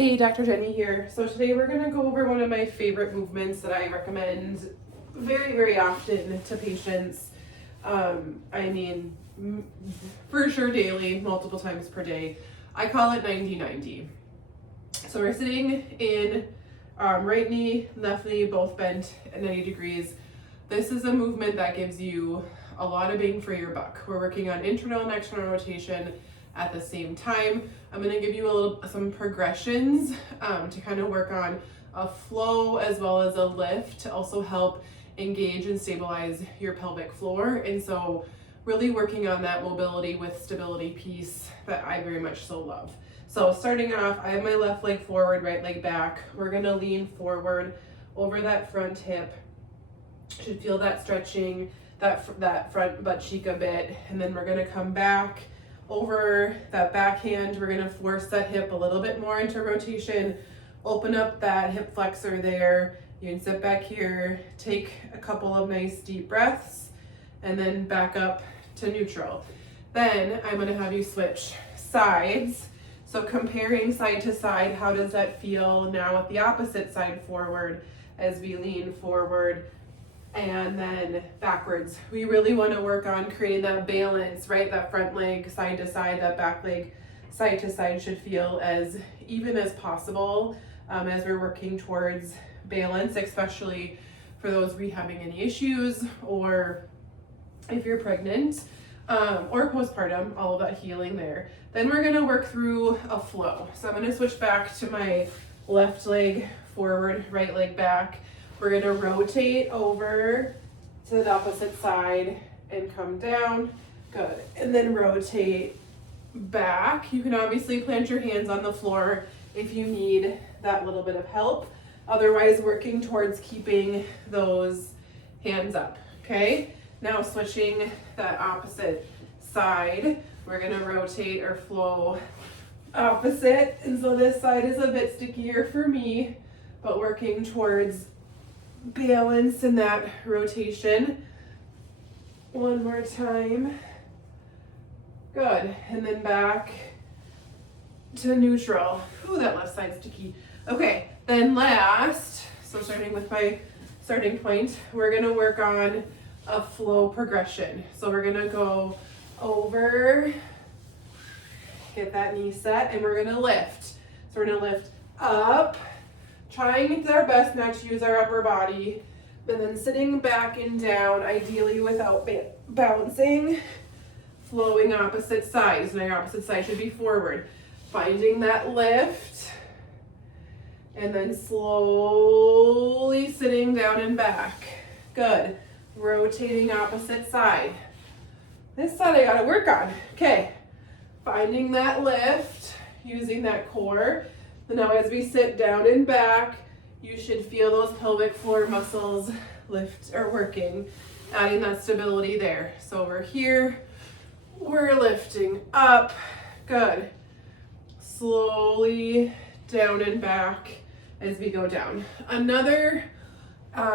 Hey, Dr. Jenny here. So today we're going to go over one of my favorite movements that I recommend very, very often to patients. For sure daily, multiple times per day. I call it 90-90. So we're sitting in right knee, left knee, both bent at 90 degrees. This is a movement that gives you a lot of bang for your buck. We're working on internal and external rotation at the same time. I'm going to give you some progressions to kind of work on a flow as well as a lift to also help engage and stabilize your pelvic floor. And so really working on that mobility with stability piece that I very much so love. So starting off, I have my left leg forward, right leg back. We're going to lean forward over that front hip. Should feel that stretching, that front butt cheek a bit. And then we're going to come back over that backhand. We're going to force that hip a little bit more into rotation, open up that hip flexor there. You can sit back here, take a couple of nice deep breaths, and then back up to neutral. Then I'm going to have you switch sides. So comparing side to side, how does that feel now with the opposite side forward as we lean forward and then backwards? We really want to work on creating that balance, right? That front leg side to side, that back leg side to side should feel as even as possible as we're working towards balance, especially for those rehabbing any issues, or if you're pregnant or postpartum, all of that healing there. Then we're going to work through a flow. So I'm going to switch back to my left leg forward, right leg back. We're going to rotate over to the opposite side and come down. Good. And then rotate back. You can obviously plant your hands on the floor if you need that little bit of help. Otherwise, working towards keeping those hands up. Okay. Now switching that opposite side, we're going to rotate or flow opposite. And so this side is a bit stickier for me, but working towards balance in that rotation. One more time. Good. And then back to neutral. Ooh, that left side's sticky. Okay, then last, so starting with my starting point, we're going to work on a flow progression. So we're going to go over, get that knee set, and we're going to lift. So we're going to lift up, trying our best not to use our upper body, and then sitting back and down, ideally without bouncing, flowing opposite sides. Now your opposite side should be forward. Finding that lift, and then slowly sitting down and back. Good. Rotating opposite side. This side I gotta work on. Okay. Finding that lift, using that core. Now as we sit down and back, you should feel those pelvic floor muscles lift or working, adding that stability there. So we're here, we're lifting up. Good. Slowly down and back as we go down. Another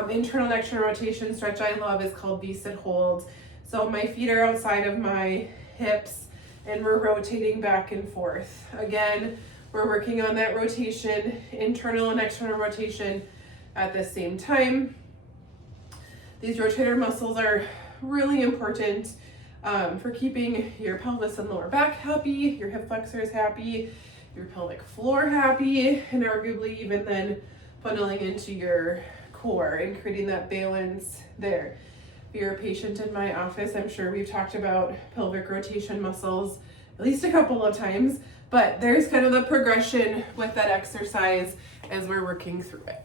internal and external rotation stretch I love is called V-sit hold. So my feet are outside of my hips and we're rotating back and forth. Again, we're working on that rotation, internal and external rotation at the same time. These rotator muscles are really important for keeping your pelvis and lower back happy, your hip flexors happy, your pelvic floor happy, and arguably even then funneling into your core and creating that balance there. If you're a patient in my office, I'm sure we've talked about pelvic rotation muscles at least a couple of times, but there's kind of the progression with that exercise as we're working through it.